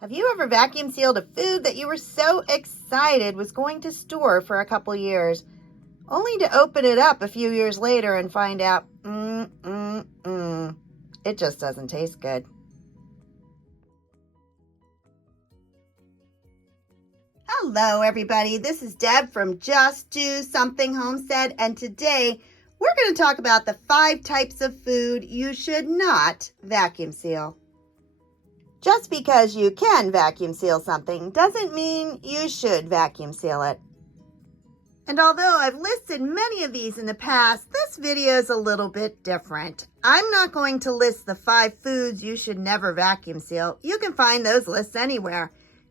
Have you ever vacuum sealed a food that you were so excited was going to store for a couple years, only to open it up a few years later and find out, it just doesn't taste good? Hello, everybody. This is Deb from Just Do Something Homestead, and today we're going to talk about the 5 types of food you should not vacuum seal. Just because you can vacuum seal something doesn't mean you should vacuum seal it. And although I've listed many of these in the past, this video is a little bit different. I'm not going to list the 5 foods you should never vacuum seal. You can find those lists anywhere.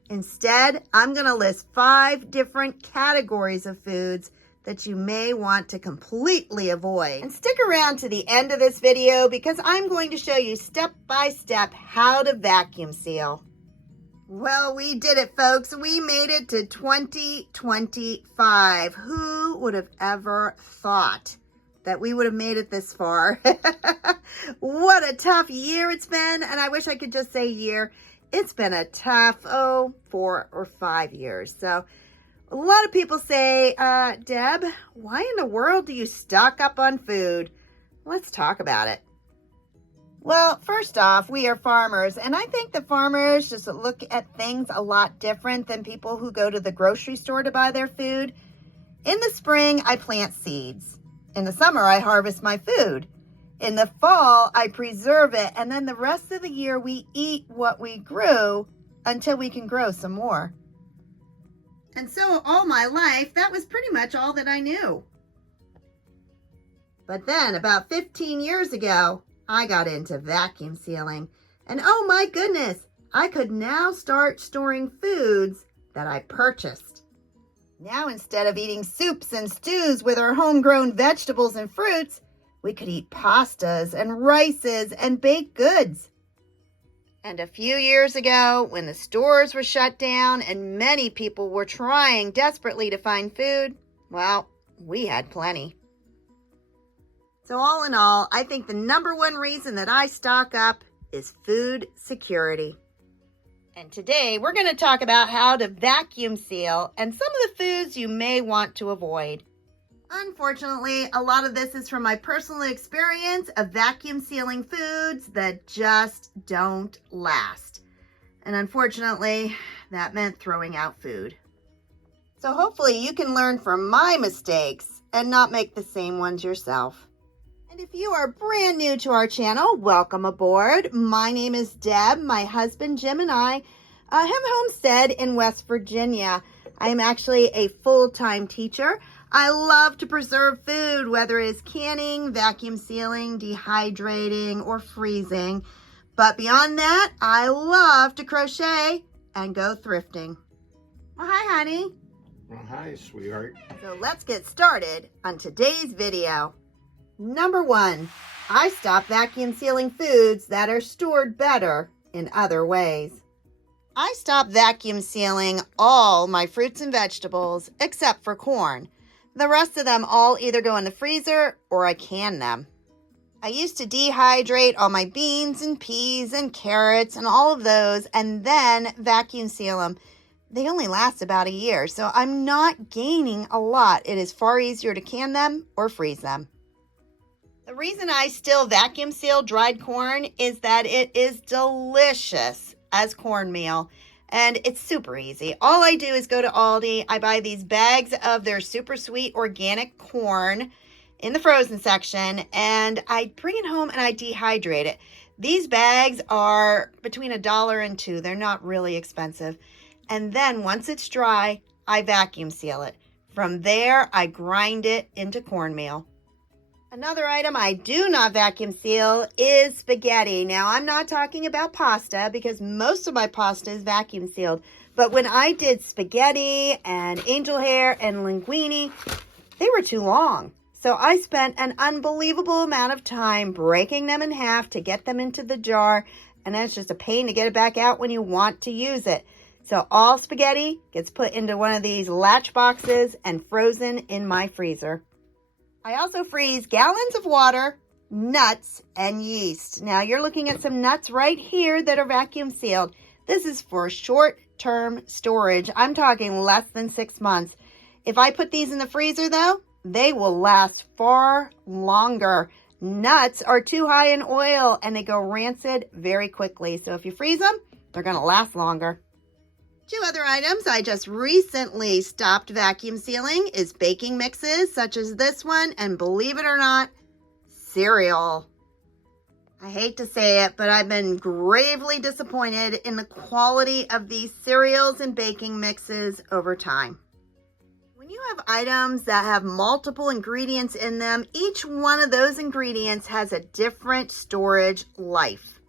Instead, I'm going to list 5 different categories of foods that you may want to completely avoid. And stick around to the end of this video because I'm going to show you step by step how to vacuum seal. Well, we did it, folks. We made it to 2025. Who would have ever thought that we would have made it this far? What a tough year it's been. And I wish I could just say year. It's been a tough, 4 or 5 years. So a lot of people say, Deb, why in the world do you stock up on food? Let's talk about it. Well, first off, we are farmers, and I think the farmers just look at things a lot different than people who go to the grocery store to buy their food. In the spring, I plant seeds. In the summer, I harvest my food. In the fall, I preserve it, and then the rest of the year, we eat what we grew until we can grow some more. And so all my life, that was pretty much all that I knew. But then about 15 years ago, I got into vacuum sealing. And oh my goodness, I could now start storing foods that I purchased. Now instead of eating soups and stews with our homegrown vegetables and fruits, we could eat pastas and rices and baked goods. And a few years ago, when the stores were shut down and many people were trying desperately to find food, well, we had plenty. So all in all, I think the number one reason that I stock up is food security. And today we're going to talk about how to vacuum seal and some of the foods you may want to avoid. Unfortunately, a lot of this is from my personal experience of vacuum sealing foods that just don't last. And unfortunately, that meant throwing out food. So hopefully you can learn from my mistakes and not make the same ones yourself. And if you are brand new to our channel, welcome aboard. My name is Deb. My husband Jim and I have a homestead in West Virginia. I am actually a full-time teacher. I love to preserve food, whether it is canning, vacuum sealing, dehydrating, or freezing. But beyond that, I love to crochet and go thrifting. Well, hi, honey. Well, hi, sweetheart. So let's get started on today's video. Number 1, I stop vacuum sealing foods that are stored better in other ways. I stop vacuum sealing all my fruits and vegetables except for corn. The rest of them all either go in the freezer or I can them. I used to dehydrate all my beans and peas and carrots and all of those and then vacuum seal them. They only last about a year, so I'm not gaining a lot. It is far easier to can them or freeze them. The reason I still vacuum seal dried corn is that it is delicious as cornmeal. And it's super easy. All I do is go to Aldi. I buy these bags of their super sweet organic corn in the frozen section. And I bring it home and I dehydrate it. These bags are between $1 and $2. They're not really expensive. And then once it's dry, I vacuum seal it. From there, I grind it into cornmeal. Another item I do not vacuum seal is spaghetti. Now, I'm not talking about pasta because most of my pasta is vacuum sealed. But when I did spaghetti and angel hair and linguine, they were too long. So I spent an unbelievable amount of time breaking them in half to get them into the jar. And then it's just a pain to get it back out when you want to use it. So all spaghetti gets put into one of these latch boxes and frozen in my freezer. I also freeze gallons of water, nuts, and yeast. Now you're looking at some nuts right here that are vacuum sealed. This is for short-term storage. I'm talking less than 6 months. If I put these in the freezer, though, they will last far longer. Nuts are too high in oil and they go rancid very quickly. So if you freeze them, they're going to last longer. 2 other items I just recently stopped vacuum sealing is baking mixes such as this one, and believe it or not, cereal. I hate to say it, but I've been gravely disappointed in the quality of these cereals and baking mixes over time. When you have items that have multiple ingredients in them, each one of those ingredients has a different storage life.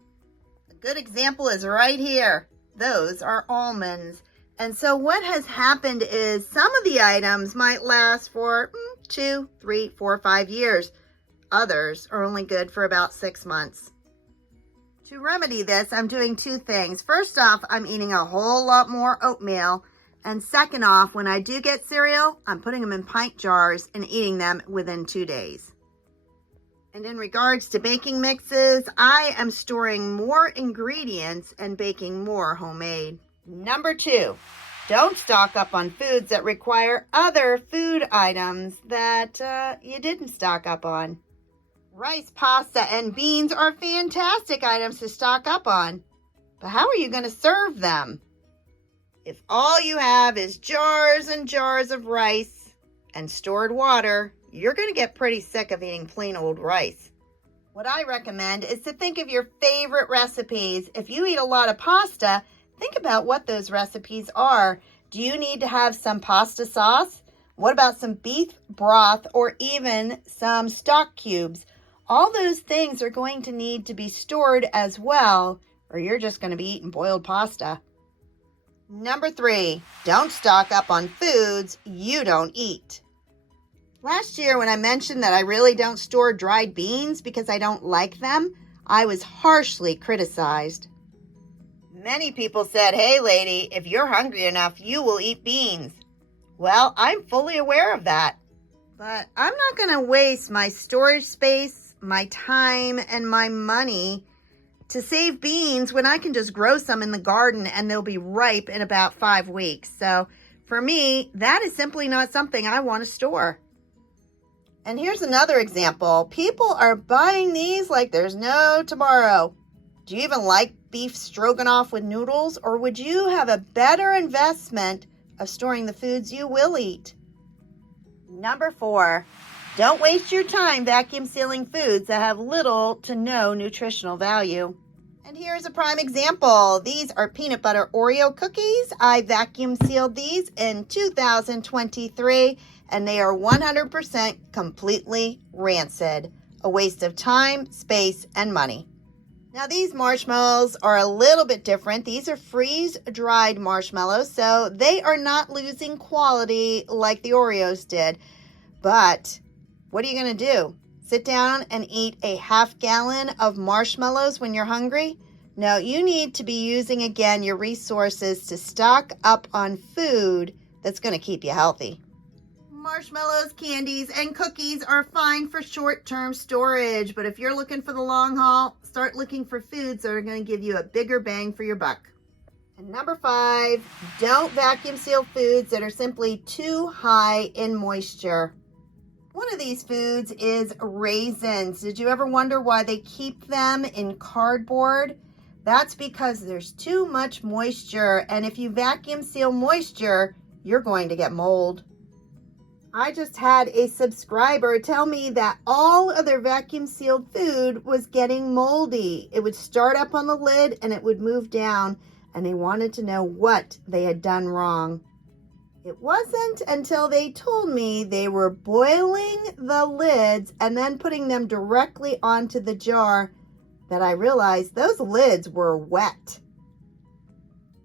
A good example is right here. Those are almonds. And so what has happened is some of the items might last for 2, 3, 4, 5 years. Others are only good for about 6 months. To remedy this, I'm doing 2 things. First off, I'm eating a whole lot more oatmeal. And second off, when I do get cereal, I'm putting them in pint jars and eating them within 2 days. And in regards to baking mixes, I am storing more ingredients and baking more homemade. Number 2, don't stock up on foods that require other food items that you didn't stock up on. Rice, pasta, and beans are fantastic items to stock up on. But how are you going to serve them? If all you have is jars and jars of rice and stored water, you're going to get pretty sick of eating plain old rice. What I recommend is to think of your favorite recipes. If you eat a lot of pasta, think about what those recipes are. Do you need to have some pasta sauce? What about some beef broth or even some stock cubes? All those things are going to need to be stored as well, or you're just going to be eating boiled pasta. Number 3, don't stock up on foods you don't eat. Last year, when I mentioned that I really don't store dried beans because I don't like them, I was harshly criticized. Many people said, "Hey lady, if you're hungry enough, you will eat beans." Well, I'm fully aware of that. But I'm not going to waste my storage space, my time, and my money to save beans when I can just grow some in the garden and they'll be ripe in about 5 weeks. So for me, that is simply not something I want to store. And here's another example. People are buying these like there's no tomorrow. Do you even like beef stroganoff with noodles, or would you have a better investment of storing the foods you will eat? Number 4, don't waste your time vacuum sealing foods that have little to no nutritional value. And here's a prime example. These are peanut butter Oreo cookies. I vacuum sealed these in 2023, and they are 100% completely rancid. A waste of time, space, and money. Now these marshmallows are a little bit different. These are freeze-dried marshmallows, so they are not losing quality like the Oreos did. But what are you going to do? Sit down and eat a half gallon of marshmallows when you're hungry? No, you need to be using again your resources to stock up on food that's going to keep you healthy. Marshmallows, candies, and cookies are fine for short-term storage, but if you're looking for the long haul, start looking for foods that are going to give you a bigger bang for your buck. And number 5, don't vacuum seal foods that are simply too high in moisture. One of these foods is raisins. Did you ever wonder why they keep them in cardboard? That's because there's too much moisture, and if you vacuum seal moisture, you're going to get mold. I just had a subscriber tell me that all of their vacuum sealed food was getting moldy. It would start up on the lid and it would move down, and they wanted to know what they had done wrong. It wasn't until they told me they were boiling the lids and then putting them directly onto the jar that I realized those lids were wet.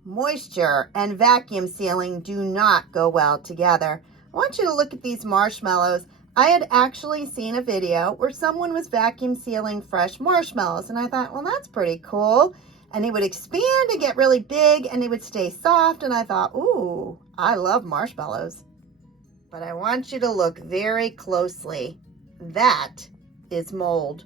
Moisture and vacuum sealing do not go well together. I want you to look at these marshmallows. I had actually seen a video where someone was vacuum sealing fresh marshmallows, and I thought, well, that's pretty cool. And they would expand and get really big, and they would stay soft, and I thought, ooh, I love marshmallows. But I want you to look very closely. That is mold.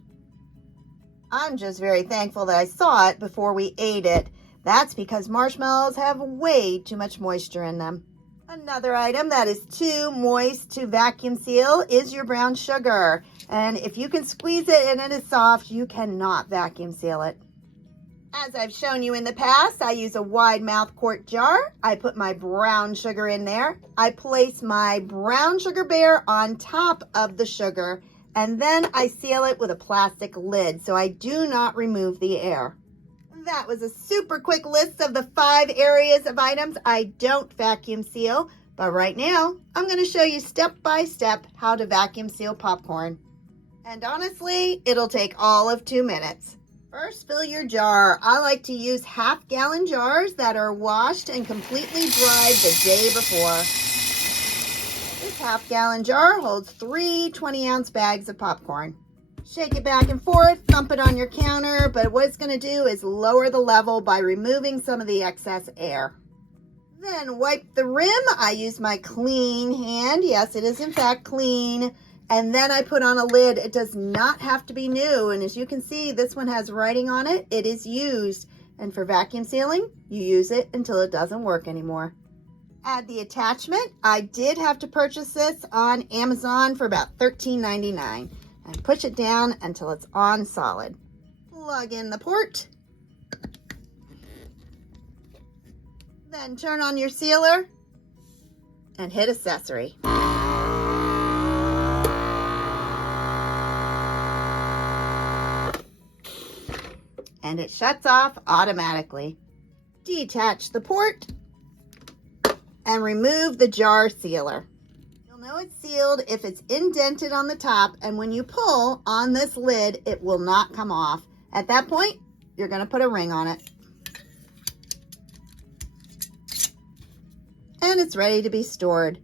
I'm just very thankful that I saw it before we ate it. That's because marshmallows have way too much moisture in them. Another item that is too moist to vacuum seal is your brown sugar. And if you can squeeze it and it is soft, you cannot vacuum seal it. As I've shown you in the past, I use a wide mouth quart jar. I put my brown sugar in there. I place my brown sugar bear on top of the sugar, and then I seal it with a plastic lid so I do not remove the air. That was a super quick list of the 5 areas of items I don't vacuum seal, but right now I'm going to show you step by step how to vacuum seal popcorn. And honestly, it'll take all of 2 minutes. First, fill your jar. I like to use half-gallon jars that are washed and completely dried the day before. This half-gallon jar holds 3 20-ounce bags of popcorn. Shake it back and forth, thump it on your counter, but what it's going to do is lower the level by removing some of the excess air. Then wipe the rim. I use my clean hand. Yes, it is in fact clean. And then I put on a lid. It does not have to be new. And as you can see, this one has writing on it. It is used. And for vacuum sealing, you use it until it doesn't work anymore. Add the attachment. I did have to purchase this on Amazon for about $13.99. And push it down until it's on solid. Plug in the port. Then turn on your sealer and hit accessory. And it shuts off automatically. Detach the port and remove the jar sealer. You'll know it's sealed if it's indented on the top, and when you pull on this lid, it will not come off. At that point, you're going to put a ring on it. And it's ready to be stored.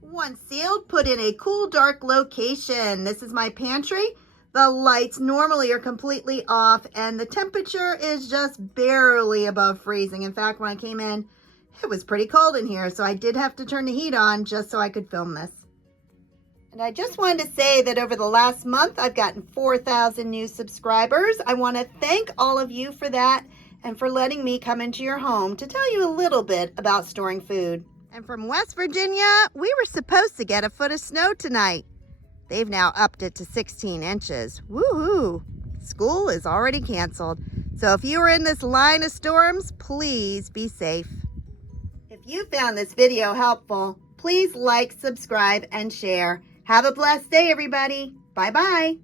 Once sealed, put in a cool, dark location. This is my pantry. The lights normally are completely off, and the temperature is just barely above freezing. In fact, when I came in, it was pretty cold in here, so I did have to turn the heat on just so I could film this. And I just wanted to say that over the last month, I've gotten 4,000 new subscribers. I want to thank all of you for that and for letting me come into your home to tell you a little bit about storing food. And from West Virginia, we were supposed to get a foot of snow tonight. They've now upped it to 16 inches. Woohoo! School is already canceled. So if you are in this line of storms, please be safe. If you found this video helpful, please like, subscribe, and share. Have a blessed day, everybody. Bye-bye.